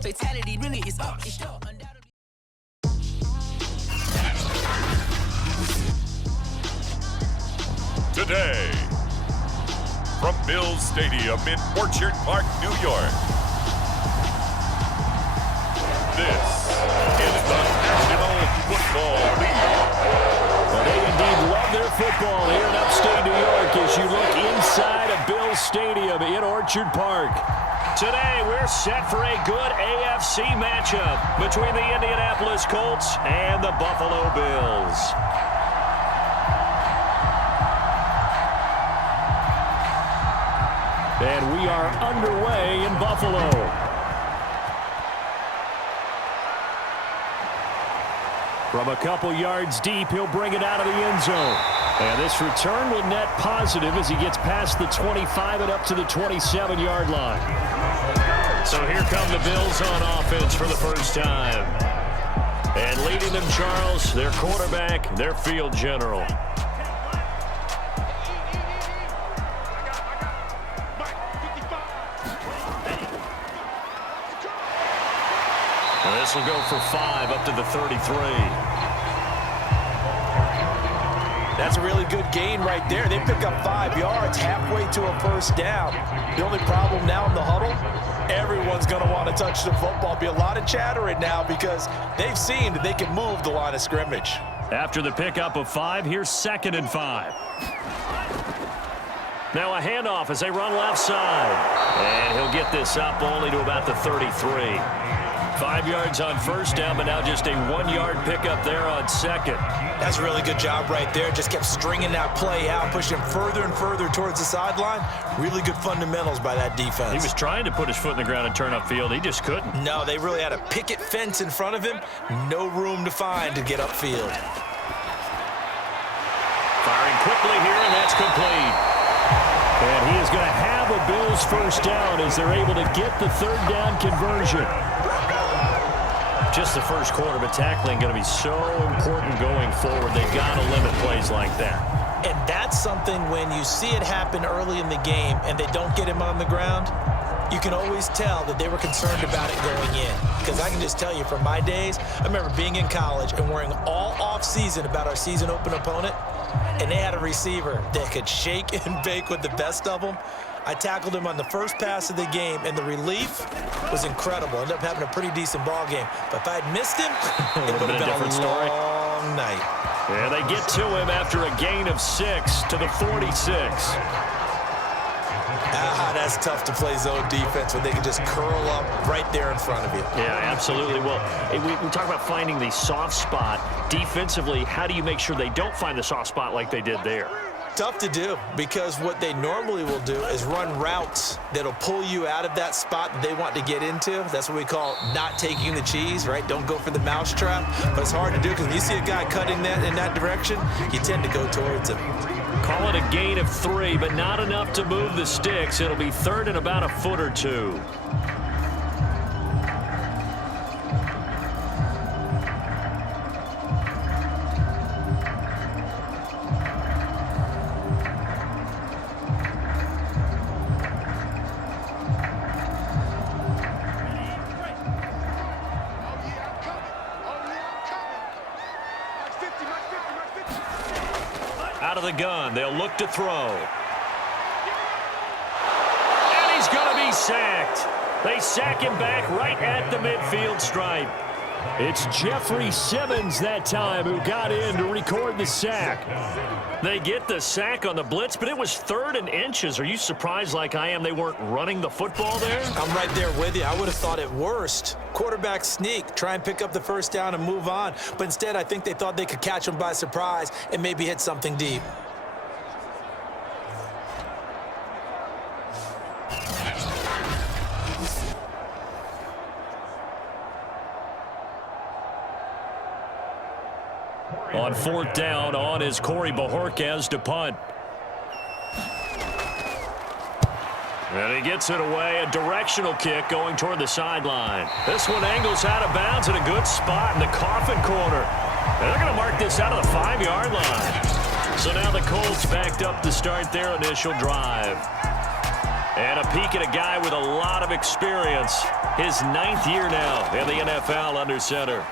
Fatality really is up. It's still Today, from Bills Stadium in Orchard Park, New York, this is the National Football League. Well, they indeed love their football here in upstate New York as you look inside of Bills Stadium in Orchard Park. Today, we're set for a good AFC matchup between the Indianapolis Colts and the Buffalo Bills. And we are underway in Buffalo. From a couple yards deep, he'll bring it out of the end zone. And this return will net positive as he gets past the 25 and up to the 27-yard line. So here come the Bills on offense for the first time. And leading them, Charles, their quarterback, their field general. And this will go for 5 up to the 33. That's a really good gain right there. They pick up 5 yards halfway to a first down. The only problem now in the huddle, everyone's going to want to touch the football. Be a lot of chattering now because they've seen that they can move the line of scrimmage. After the pickup of 5, here's 2nd and 5. Now a handoff as they run left side. And he'll get this up only to about the 33. 5 yards on first down, but now just a 1-yard pickup there on 2nd. That's a really good job right there. Just kept stringing that play out, pushing him further and further towards the sideline. Really good fundamentals by that defense. He was trying to put his foot in the ground and turn upfield. He just couldn't. No, they really had a picket fence in front of him. No room to find to get upfield. Firing quickly here, and that's complete. And he is going to have a Bills first down as they're able to get the 3rd down conversion. Just the first quarter, but tackling going to be so important going forward. They've got to limit plays like that. And that's something when you see it happen early in the game and they don't get him on the ground, you can always tell that they were concerned about it going in. Because I can just tell you from my days, I remember being in college and worrying all off-season about our season open opponent, and they had a receiver that could shake and bake with the best of them. I tackled him on the first pass of the game, and the relief was incredible. Ended up having a pretty decent ball game. But if I had missed him, it would have been a long night. Yeah, they get to him after a gain of 6 to the 46. That's tough to play zone defense when they can just curl up right there in front of you. Yeah, absolutely. Well, we talk about finding the soft spot. Defensively, how do you make sure they don't find the soft spot like they did there? Tough to do because what they normally will do is run routes that'll pull you out of that spot that they want to get into. That's what we call not taking the cheese, right? Don't go for the mousetrap. But it's hard to do because when you see a guy cutting that in that direction, you tend to go towards him. Call it a gain of 3, but not enough to move the sticks. It'll be 3rd and about a foot or 2. Out of the gun, they'll look to throw. And he's going to be sacked. They sack him back right at the midfield stripe. It's Jeffrey Simmons that time who got in to record the sack. They get the sack on the blitz, but it was 3rd and inches. Are you surprised like I am they weren't running the football there? I'm right there with you. I would have thought at worst, quarterback sneak, try and pick up the first down and move on. But instead, I think they thought they could catch him by surprise and maybe hit something deep. On 4th down, on is Corey Bojorquez to punt. And he gets it away, a directional kick going toward the sideline. This one angles out of bounds in a good spot in the coffin corner. And they're going to mark this out of the 5-yard line. So now the Colts backed up to start their initial drive. And a peek at a guy with a lot of experience. His 9th year now in the NFL under center.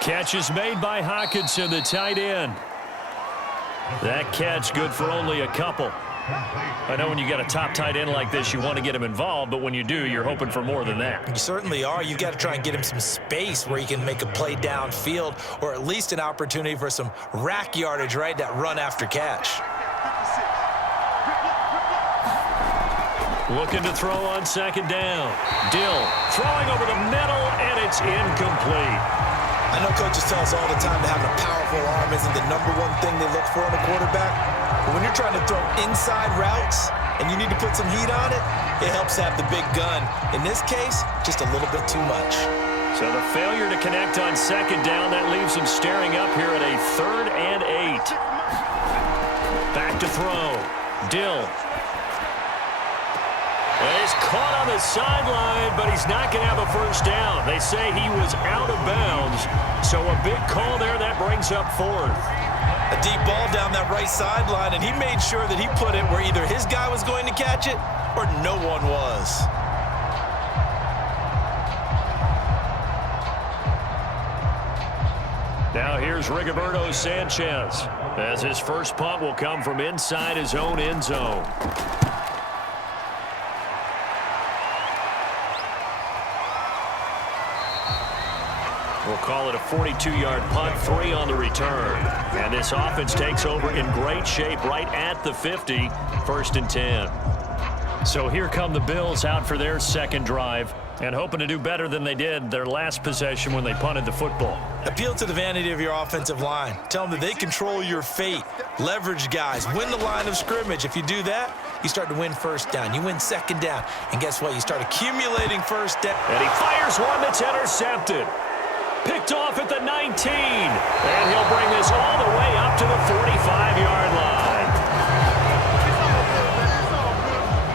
Catch is made by Hockenson, the tight end. That catch good for only a couple. I know when you got a top tight end like this, you want to get him involved, but when you do, you're hoping for more than that. You certainly are. You've got to try and get him some space where he can make a play downfield, or at least an opportunity for some rack yardage, right? That run after catch. Looking to throw on second down. Dill throwing over the middle, and it's incomplete. I know coaches tell us all the time that having a powerful arm isn't the #1 thing they look for in a quarterback. But when you're trying to throw inside routes and you need to put some heat on it, it helps to have the big gun. In this case, just a little bit too much. So the failure to connect on second down, that leaves him staring up here at a 3rd and 8. Back to throw. Dill. He's caught on the sideline, but he's not going to have a first down. They say he was out of bounds, so a big call there that brings up 4th. A deep ball down that right sideline, and he made sure that he put it where either his guy was going to catch it or no one was. Now here's Rigoberto Sanchez, as his first punt will come from inside his own end zone. We'll call it a 42-yard punt, 3 on the return. And this offense takes over in great shape right at the 50, 1st and 10. So here come the Bills out for their second drive and hoping to do better than they did their last possession when they punted the football. Appeal to the vanity of your offensive line. Tell them that they control your fate. Leverage guys. Win the line of scrimmage. If you do that, you start to win first down. You win second down. And guess what? You start accumulating first down. And he fires one that's intercepted. Picked off at the 19. And he'll bring this all the way up to the 45-yard line.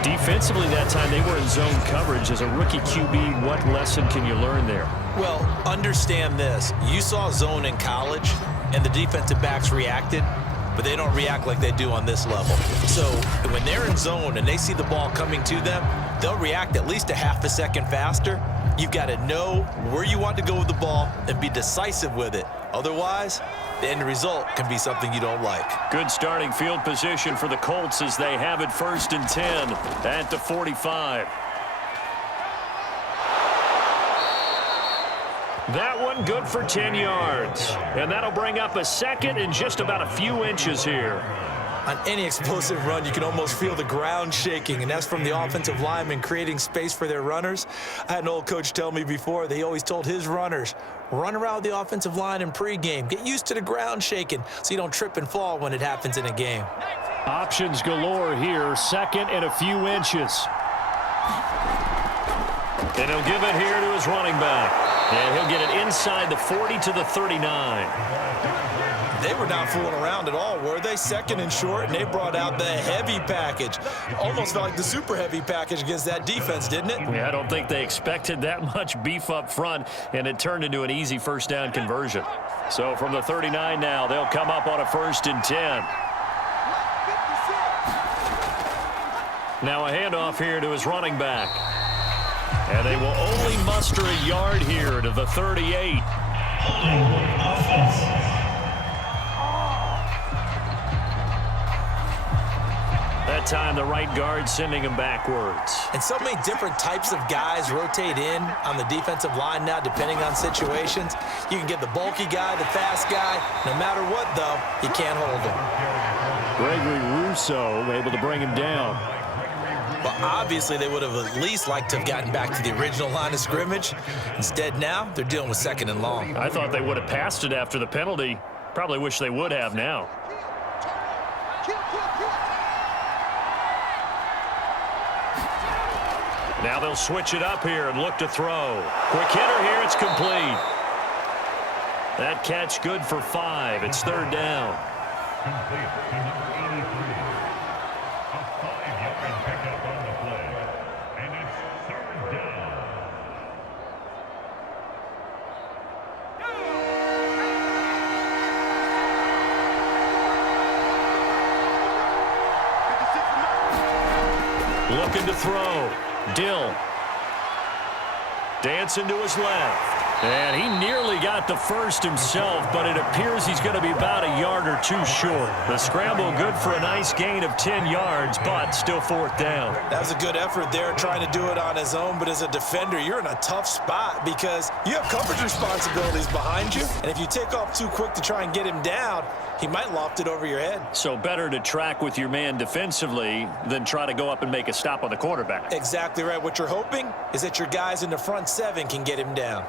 Defensively that time, they were in zone coverage. As a rookie QB, what lesson can you learn there? Well, understand this. You saw zone in college, and the defensive backs reacted, but they don't react like they do on this level. So when they're in zone and they see the ball coming to them, they'll react at least a half a second faster. You've got to know where you want to go with the ball and be decisive with it. Otherwise, the end result can be something you don't like. Good starting field position for the Colts as they have it 1st and 10 at the 45. That one good for 10 yards. And that'll bring up a second and just about a few inches here. On any explosive run, you can almost feel the ground shaking, and that's from the offensive linemen creating space for their runners. I had an old coach tell me before, they always told his runners, run around the offensive line in pregame. Get used to the ground shaking so you don't trip and fall when it happens in a game. Options galore here, 2nd and a few inches. And he'll give it here to his running back. And he'll get it inside the 40 to the 39. They were not fooling around at all, were they? 2nd and short, and they brought out the heavy package. Almost felt like the super heavy package against that defense, didn't it? Yeah, I don't think they expected that much beef up front, and it turned into an easy first down conversion. So from the 39 now, they'll come up on a 1st and 10. Now a handoff here to his running back. And they will only muster a yard here to the 38. Holding offense. That time, the right guard sending him backwards. And so many different types of guys rotate in on the defensive line now, depending on situations. You can get the bulky guy, the fast guy. No matter what, though, you can't hold him. Gregory Rousseau able to bring him down. Well, obviously, they would have at least liked to have gotten back to the original line of scrimmage. Instead, now, they're dealing with 2nd and long. I thought they would have passed it after the penalty. Probably wish they would have now. Now they'll switch it up here and look to throw. Quick hitter here, it's complete. That catch good for 5. It's 3rd down. looking to throw. Dill. Dancing to his left. And he nearly got the first himself, but it appears he's going to be about a yard or two short. The scramble good for a nice gain of 10 yards, but still fourth down. That was a good effort there trying to do it on his own, but as a defender, you're in a tough spot because you have coverage responsibilities behind you, and if you take off too quick to try and get him down, he might loft it over your head. So better to track with your man defensively than try to go up and make a stop on the quarterback. Exactly right. What you're hoping is that your guys in the front seven can get him down.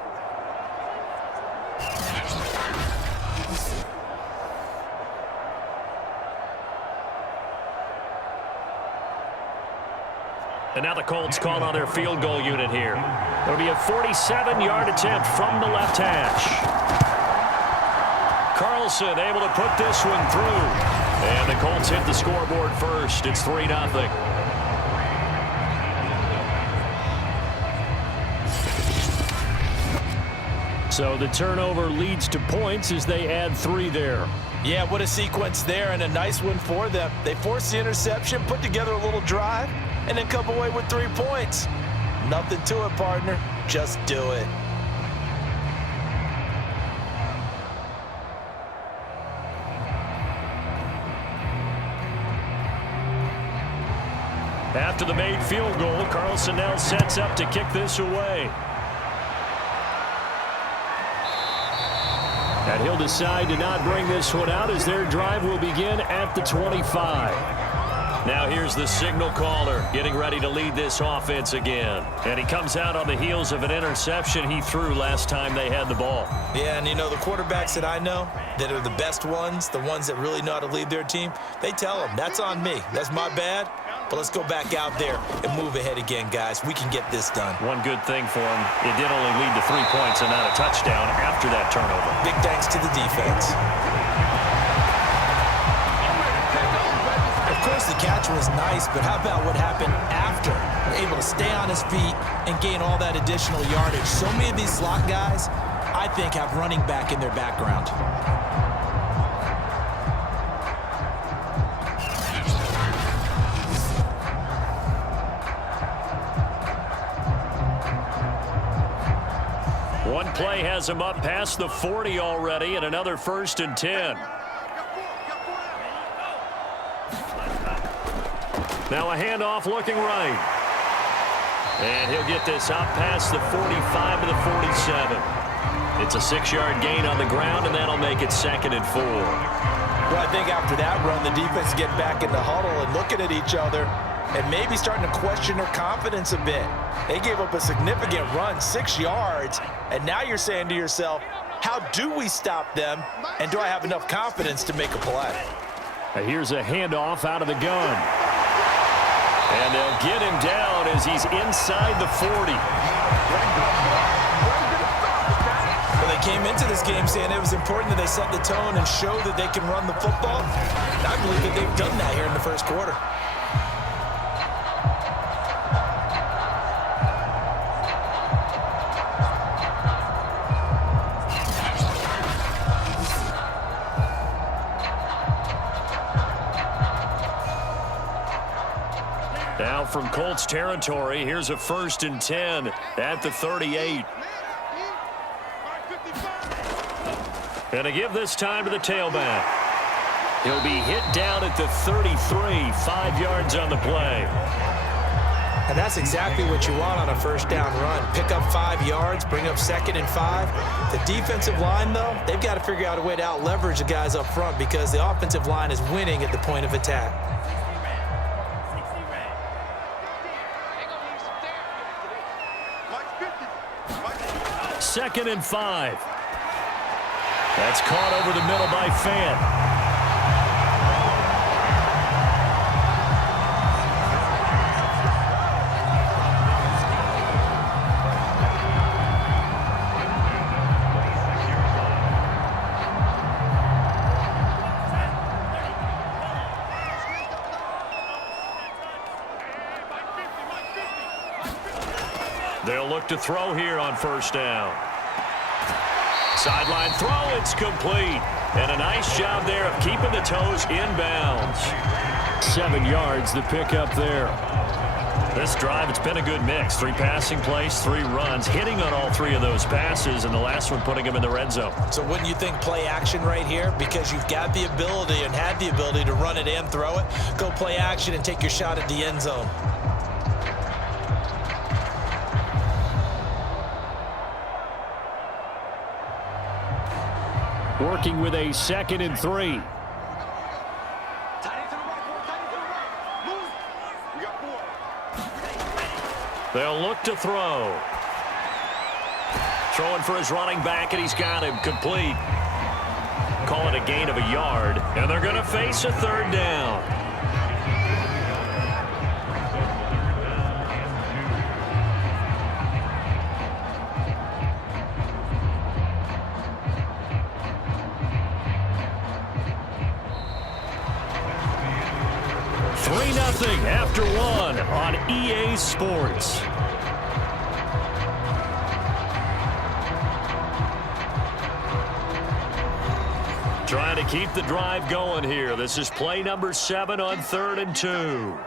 And now the Colts call on their field goal unit here. It'll be a 47-yard attempt from the left hash. Carlson able to put this one through. And the Colts hit the scoreboard first. It's 3-0. So the turnover leads to points as they add 3 there. Yeah, what a sequence there, and a nice one for them. They forced the interception, put together a little drive, and then come away with 3 points. Nothing to it, partner. Just do it. After the made field goal, Carlson now sets up to kick this away. And he'll decide to not bring this one out as their drive will begin at the 25. Now here's the signal caller getting ready to lead this offense again. And he comes out on the heels of an interception he threw last time they had the ball. Yeah, and you know, the quarterbacks that I know that are the best ones, the ones that really know how to lead their team, they tell them, that's on me. That's my bad. But let's go back out there and move ahead again, guys. We can get this done. One good thing for him, it did only lead to 3 points and not a touchdown after that turnover. Big thanks to the defense. Of course, the catch was nice, but how about what happened after? Able to stay on his feet and gain all that additional yardage. So many of these slot guys, I think, have running back in their background. One play has him up past the 40 already, and another 1st and 10. Now a handoff looking right. And he'll get this out past the 45 to the 47. It's a 6-yard gain on the ground, and that'll make it 2nd and 4. Well, I think after that run, the defense get back in the huddle and looking at each other and maybe starting to question their confidence a bit. They gave up a significant run, 6 yards, and now you're saying to yourself, how do we stop them, and do I have enough confidence to make a play? Now here's a handoff out of the gun. And they'll get him down as he's inside the 40. Well, they came into this game saying it was important that they set the tone and show that they can run the football. And I believe that they've done that here in the first quarter. Now from Colts territory, here's a 1st and 10 at the 38. And to give this time to the tailback. He'll be hit down at the 33, 5 yards on the play. And that's exactly what you want on a first down run. Pick up 5 yards, bring up 2nd and 5. The defensive line, though, they've got to figure out a way to out-leverage the guys up front because the offensive line is winning at the point of attack. 2nd and 5. That's caught over the middle by Fan. They'll look to throw here on 1st down. Sideline throw, it's complete. And a nice job there of keeping the toes in bounds. 7 yards, the pickup there. This drive, it's been a good mix. 3 passing plays, 3 runs, hitting on all 3 of those passes, and the last one putting him in the red zone. So wouldn't you think play action right here? Because you've got the ability and had the ability to run it and throw it. Go play action and take your shot at the end zone. Working with a 2nd and 3. They'll look to throw. Throwing for his running back, and he's got him complete. Call it a gain of a yard, and they're going to face a 3rd down. After 1 on EA Sports. Trying to keep the drive going here. This is play number 7 on 3rd and 2.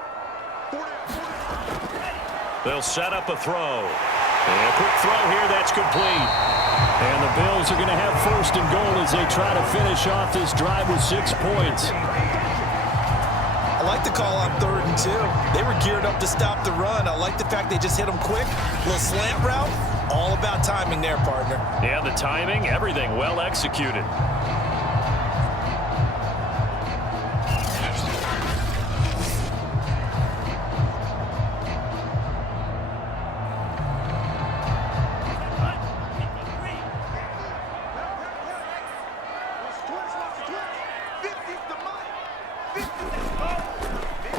They'll set up a throw. And a quick throw here, that's complete. And the Bills are going to have 1st and goal as they try to finish off this drive with 6 points. I like the call on 3rd and 2. They were geared up to stop the run. I like the fact they just hit them quick. Little slant route. All about timing there, partner. Yeah, the timing, everything well executed.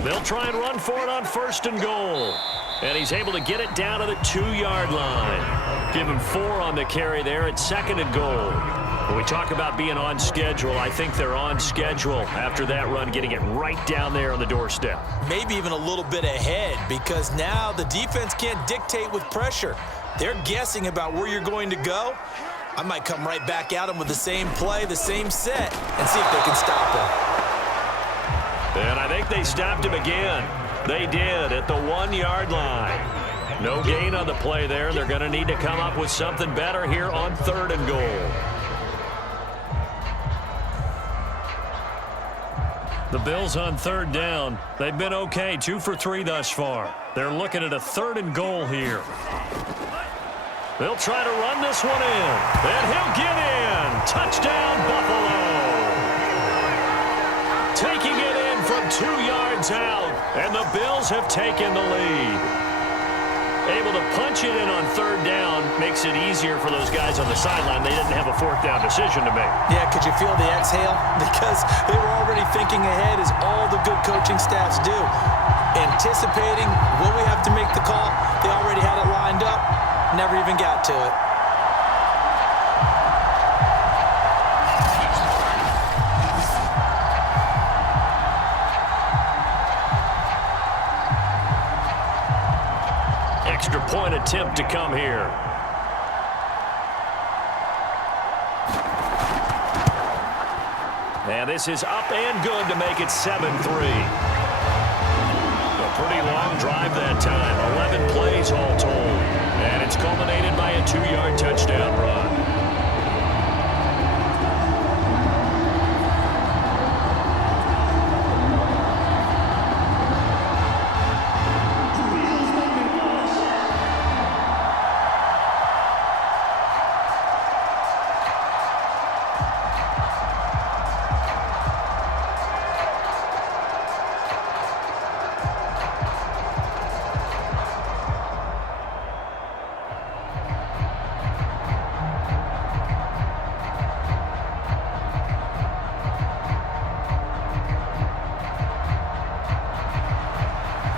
They'll try and run for it on 1st and goal. And he's able to get it down to the 2-yard line. Give him 4 on the carry there at 2nd and goal. When we talk about being on schedule, I think they're on schedule after that run, getting it right down there on the doorstep. Maybe even a little bit ahead, because now the defense can't dictate with pressure. They're guessing about where you're going to go. I might come right back at them with the same play, the same set, and see if they can stop him. And I think they stopped him again. They did at the 1-yard line. No gain on the play there. They're going to need to come up with something better here on 3rd and goal. The Bills on 3rd down. They've been okay, 2 for 3 thus far. They're looking at a 3rd and goal here. They'll try to run this one in. And he'll get in. Touchdown, Buffalo. Taking it in from 2 yards out, and the Bills have taken the lead. Able to punch it in on 3rd down makes it easier for those guys on the sideline. They didn't have a 4th down decision to make. Yeah, could you feel the exhale? Because they were already thinking ahead, as all the good coaching staffs do. Anticipating, will we have to make the call? They already had it lined up, never even got to it. Extra point attempt to come here. And this is up and good to make it 7-3. A pretty long drive that time. 11 plays all told. And it's culminated by a 2-yard touchdown run.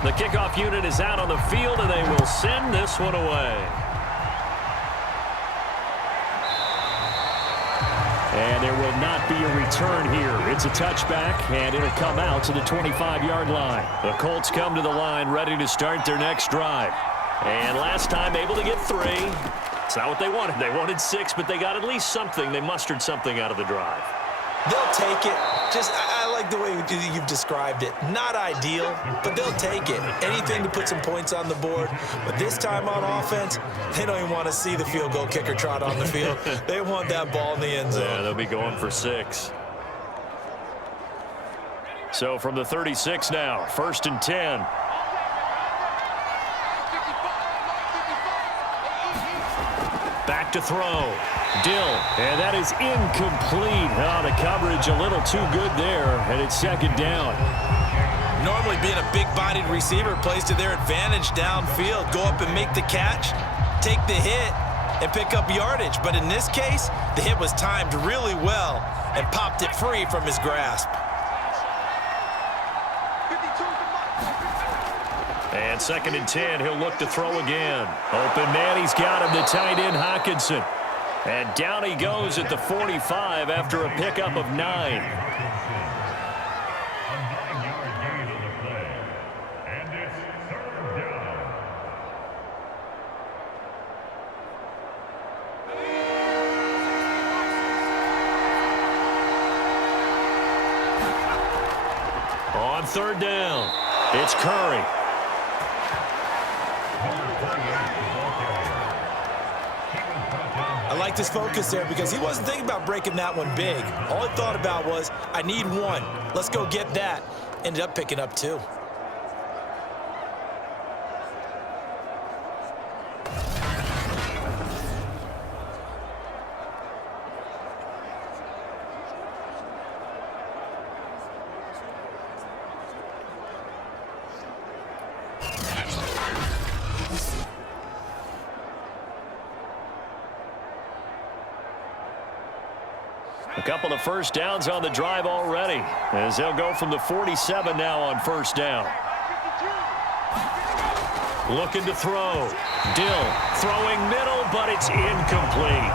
The kickoff unit is out on the field, and they will send this one away. And there will not be a return here. It's a touchback, and it'll come out to the 25-yard line. The Colts come to the line ready to start their next drive. And last time able to get 3. It's not what they wanted. They wanted 6, but they got at least something. They mustered something out of the drive. They'll take it. I like the way you've described it. Not ideal, but they'll take it. Anything to put some points on the board. But this time on offense, they don't even want to see the field goal kicker trot on the field. They want that ball in the end zone. Yeah, they'll be going for 6. So from the 36 now, 1st and 10. Back to throw. Dill, and that is incomplete. Oh, the coverage a little too good there, and it's 2nd down. Normally being a big-bodied receiver plays to their advantage downfield. Go up and make the catch, take the hit, and pick up yardage. But in this case, the hit was timed really well and popped it free from his grasp. And 2nd and 10, he'll look to throw again. Open man, he's got him, the tight end, Hockenson. And down he goes at the 45 after a pickup of 9. On 3rd down, it's Curry. I like his focus there because he wasn't thinking about breaking that one big. All he thought about was, I need 1. Let's go get that. Ended up picking up 2. A couple of 1st downs on the drive already, as they'll go from the 47 now on 1st down. Looking to throw. Dill throwing middle, but it's incomplete.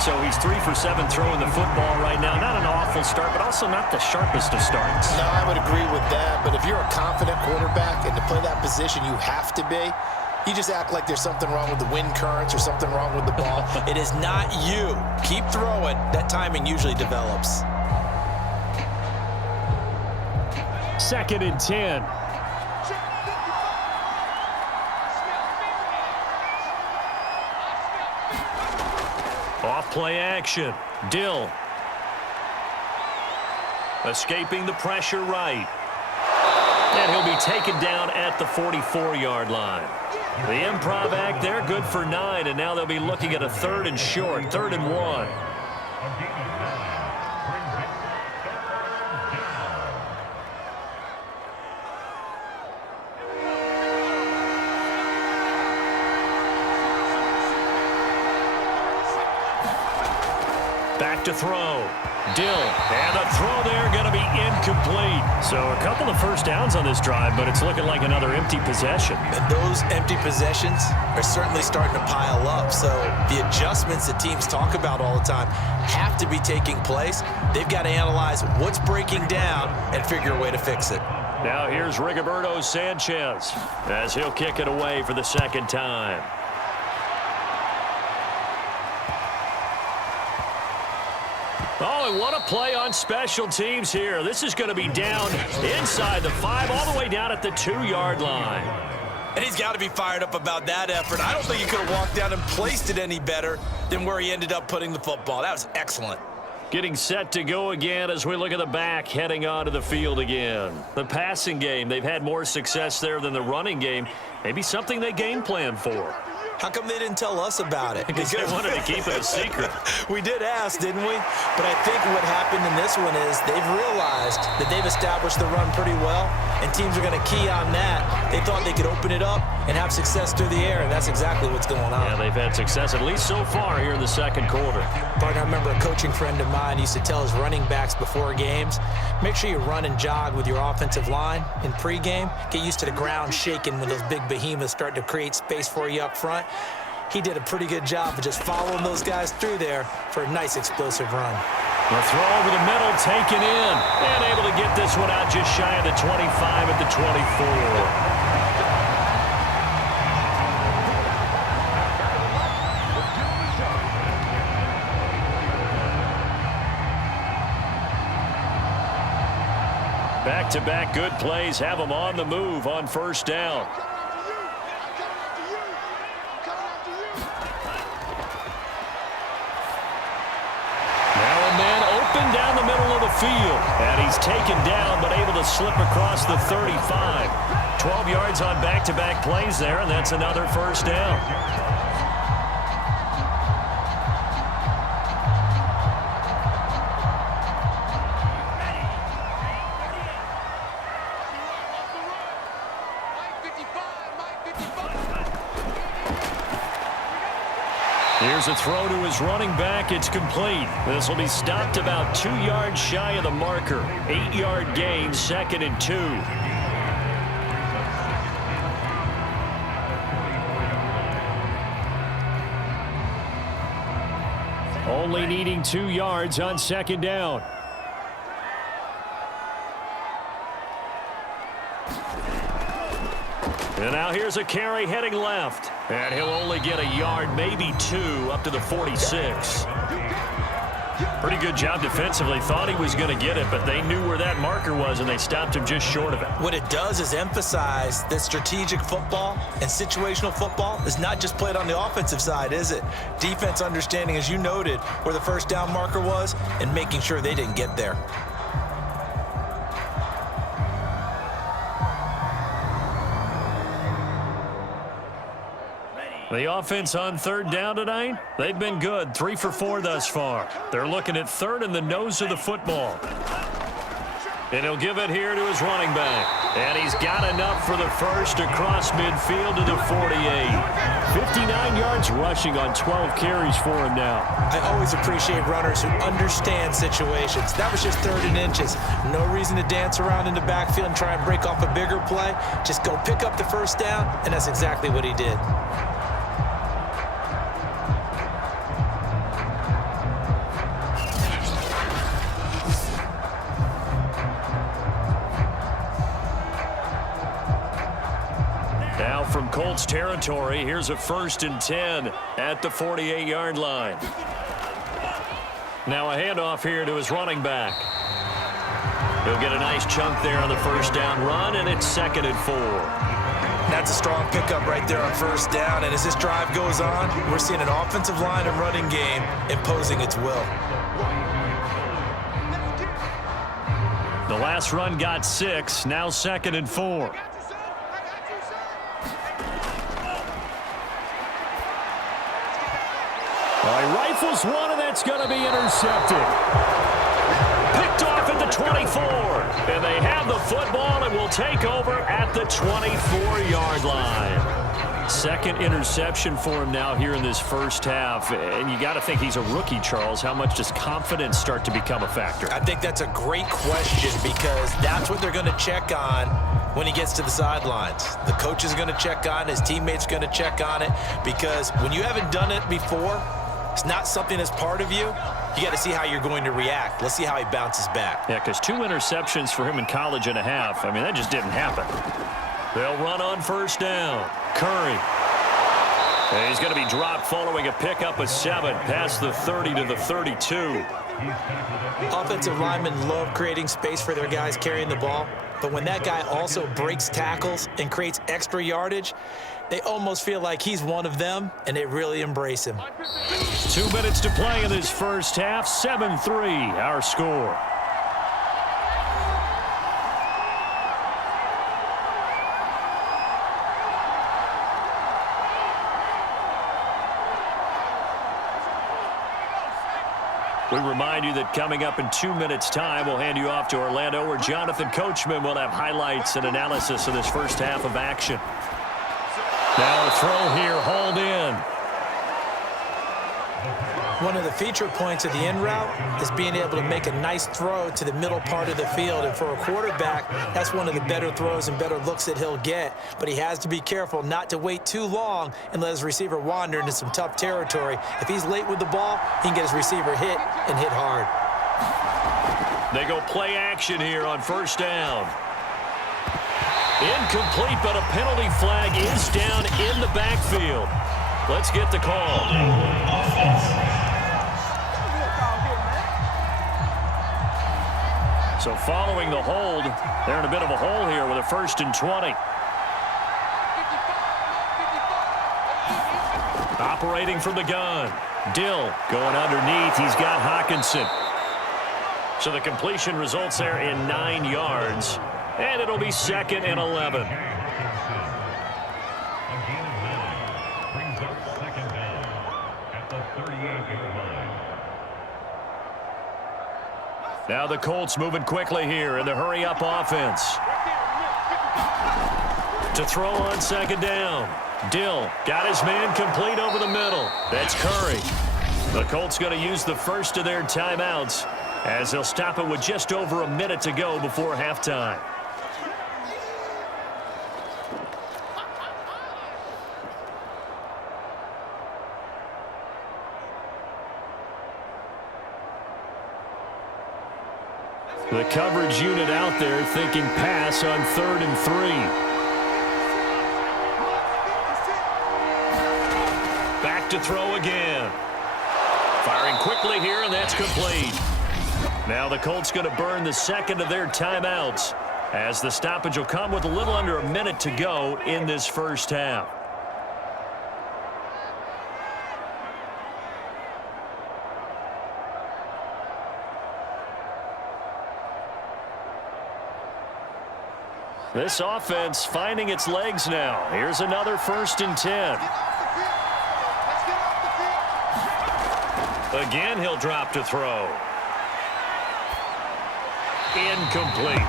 So he's 3 for 7 throwing the football right now. Not an awful start, but also not the sharpest of starts. No, I would agree with that. But if you're a confident quarterback and to play that position, you have to be. You just act like there's something wrong with the wind currents or something wrong with the ball. It is not you. Keep throwing. That timing usually develops. 2nd and 10. Off play action. Dill. Escaping the pressure right. And he'll be taken down at the 44-yard line. The improv act there, good for 9, and now they'll be looking at a 3rd and short, 3rd and 1. Back to throw. Dill, and the throw there going to be incomplete. So a couple of 1st downs on this drive, but it's looking like another empty possession. And those empty possessions are certainly starting to pile up. So the adjustments that teams talk about all the time have to be taking place. They've got to analyze what's breaking down and figure a way to fix it. Now here's Rigoberto Sanchez as he'll kick it away for the 2nd time. Oh, and what a play on special teams here. This is going to be down inside the 5, all the way down at the 2-yard line. And he's got to be fired up about that effort. I don't think he could have walked down and placed it any better than where he ended up putting the football. That was excellent. Getting set to go again as we look at the back heading onto the field again. The passing game, they've had more success there than the running game. Maybe something they game plan for. How come they didn't tell us about it? Because they wanted to keep it a secret. We did ask, didn't we? But I think what happened in this one is they've realized that they've established the run pretty well, and teams are going to key on that. They thought they could open it up and have success through the air, and that's exactly what's going on. Yeah, they've had success, at least so far, here in the 2nd quarter. Partner, I remember a coaching friend of mine used to tell his running backs before games, make sure you run and jog with your offensive line in pregame. Get used to the ground shaking when those big behemoths start to create space for you up front. He did a pretty good job of just following those guys through there for a nice explosive run. The throw over the middle, taken in, and able to get this one out just shy of the 25 at the 24. Back-to-back good plays have them on the move on first down. Now a man open down the middle of the field. And he's taken down but able to slip across the 35. 12 yards on back-to-back plays there, and that's another first down. Here's a throw to his running back. It's complete. This will be stopped about 2 yards shy of the marker. 8-yard gain, 2nd and 2. Only needing 2 yards on 2nd down. And now here's a carry heading left. And he'll only get a yard, maybe 2, up to the 46. Pretty good job defensively. Thought he was going to get it, but they knew where that marker was, and they stopped him just short of it. What it does is emphasize that strategic football and situational football is not just played on the offensive side, is it? Defense understanding, as you noted, where the first down marker was and making sure they didn't get there. The offense on 3rd down tonight, they've been good. 3 for 4 thus far. They're looking at 3rd in the nose of the football. And he'll give it here to his running back. And he's got enough for the first across midfield to the 48. 59 yards rushing on 12 carries for him now. I always appreciate runners who understand situations. That was just 3rd and inches. No reason to dance around in the backfield and try and break off a bigger play. Just go pick up the first down, and that's exactly what he did. From Colts territory, here's a 1st and 10 at the 48-yard line. Now a handoff here to his running back. He'll get a nice chunk there on the first down run, and it's 2nd and 4. That's a strong pickup right there on first down, and as this drive goes on, we're seeing an offensive line and running game imposing its will. The last run got 6, now 2nd and 4. He rifles one, and that's going to be intercepted. Picked off at the 24. And they have the football and will take over at the 24-yard line. 2nd interception for him now here in this first half. And you got to think he's a rookie, Charles. How much does confidence start to become a factor? I think that's a great question because that's what they're going to check on when he gets to the sidelines. The coach is going to check on it. His teammates going to check on it because when you haven't done it before, it's not something that's part of you. You got to see how you're going to react. Let's see how he bounces back. Yeah, because 2 interceptions for him in college and a half. I mean, that just didn't happen. They'll run on first down. Curry. And he's going to be dropped following a pickup of 7 past the 30 to the 32. Offensive linemen love creating space for their guys carrying the ball. But when that guy also breaks tackles and creates extra yardage, they almost feel like he's one of them, and they really embrace him. 2 minutes to play in this first half. 7-3, our score. We remind you that coming up in 2 minutes' time, we'll hand you off to Orlando, where Jonathan Coachman will have highlights and analysis of this first half of action. Now a throw here, hauled in. One of the feature points of the in route is being able to make a nice throw to the middle part of the field. And for a quarterback, that's one of the better throws and better looks that he'll get. But he has to be careful not to wait too long and let his receiver wander into some tough territory. If he's late with the ball, he can get his receiver hit and hit hard. They go play action here on first down. Incomplete, but a penalty flag is down in the backfield. Let's get the call. So following the hold, they're in a bit of a hole here with a 1st and 20. Operating from the gun. Dill going underneath. He's got Hawkinson. So the completion results there in 9 yards. And it'll be 2nd and 11. Brings up 2nd down at the 38-yard line. Now the Colts moving quickly here in the hurry-up offense. To throw on 2nd down. Dill got his man complete over the middle. That's Curry. The Colts going to use the first of their timeouts as they'll stop it with just over a minute to go before halftime. The coverage unit out there thinking pass on 3rd and 3. Back to throw again. Firing quickly here, and that's complete. Now the Colts going to burn the 2nd of their timeouts as the stoppage will come with a little under a minute to go in this first half. This offense finding its legs now. Here's another 1st and 10. Again, he'll drop to throw. Incomplete.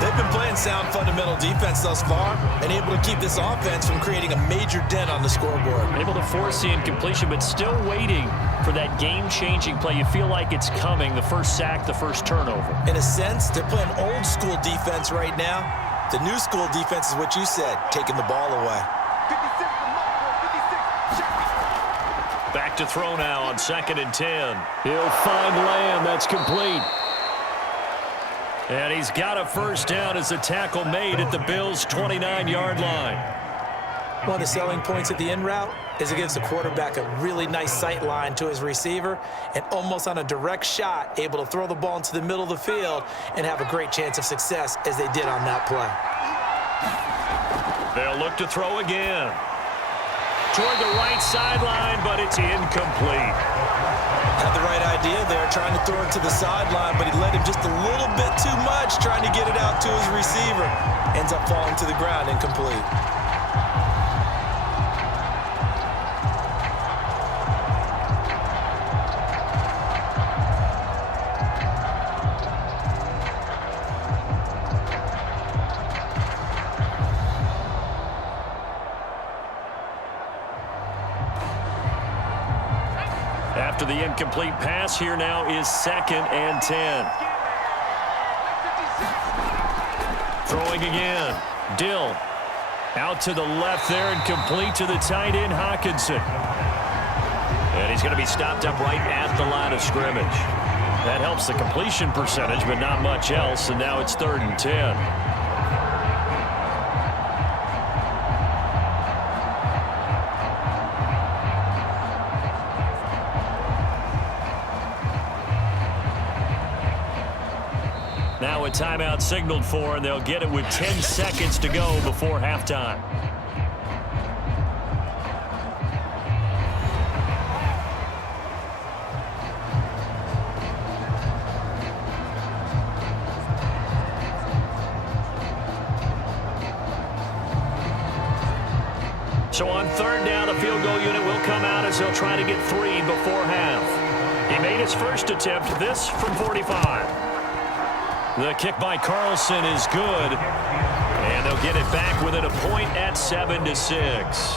They've been playing sound fundamental defense thus far and able to keep this offense from creating a major dent on the scoreboard. Able to force the incompletion, but still waiting for that game-changing play. You feel like it's coming, the first sack, the first turnover. In a sense, they're playing old-school defense right now. The new school defense is what you said, taking the ball away. Back to throw now on 2nd and 10. He'll find Lamb. That's complete. And he's got a first down as the tackle made at the Bills' 29-yard line. One of the selling points at the end route is it gives the quarterback a really nice sight line to his receiver and almost on a direct shot able to throw the ball into the middle of the field and have a great chance of success as they did on that play. They'll look to throw again. Toward the right sideline, but it's incomplete. Had the right idea there, trying to throw it to the sideline, but he led him just a little bit too much, trying to get it out to his receiver. Ends up falling to the ground, incomplete. After the incomplete pass, here now is 2nd and 10. Throwing again. Dill out to the left there and complete to the tight end, Hawkinson. And he's going to be stopped up right at the line of scrimmage. That helps the completion percentage, but not much else, and now it's 3rd and 10. Now a timeout signaled for, and they'll get it with 10 seconds to go before halftime. So on 3rd down, the field goal unit will come out as they'll try to get 3 before half. He made his first attempt, this from 45. The kick by Carlson is good, and they'll get it back within a point at 7-6.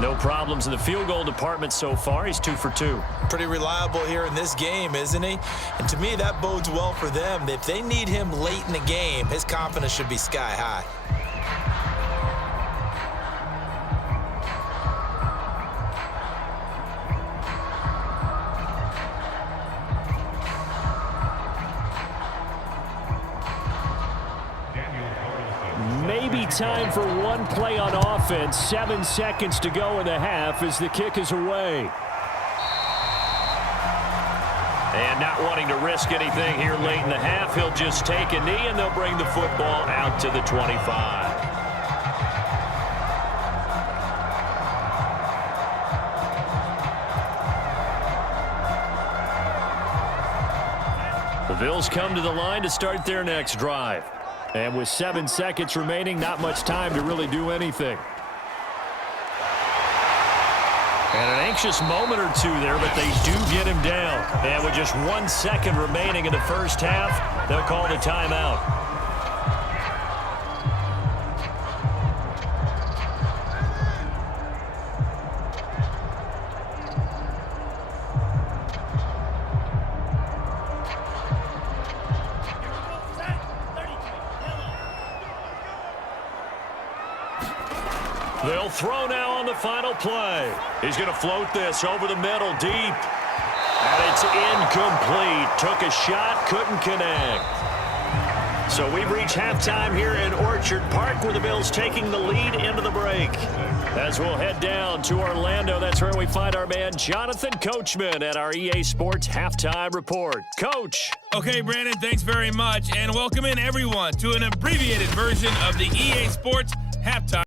No problems in the field goal department so far. He's 2 for 2. Pretty reliable here in this game, isn't he? And to me, that bodes well for them. If they need him late in the game, his confidence should be sky high. time for one play on offense. 7 seconds to go in the half as the kick is away. And not wanting to risk anything here late in the half, he'll just take a knee, and they'll bring the football out to the 25. The Bills come to the line to start their next drive. And with 7 seconds remaining, not much time to really do anything. And an anxious moment or two there, but they do get him down. And with just 1 second remaining in the first half, they'll call the timeout. They'll throw now on the final play. He's going to float this over the middle deep. And it's incomplete. Took a shot, couldn't connect. So we've reached halftime here in Orchard Park, where the Bills taking the lead into the break. As we'll head down to Orlando, that's where we find our man Jonathan Coachman at our EA Sports Halftime Report. Coach. Okay, Brandon, thanks very much. And welcome in, everyone, to an abbreviated version of the EA Sports Halftime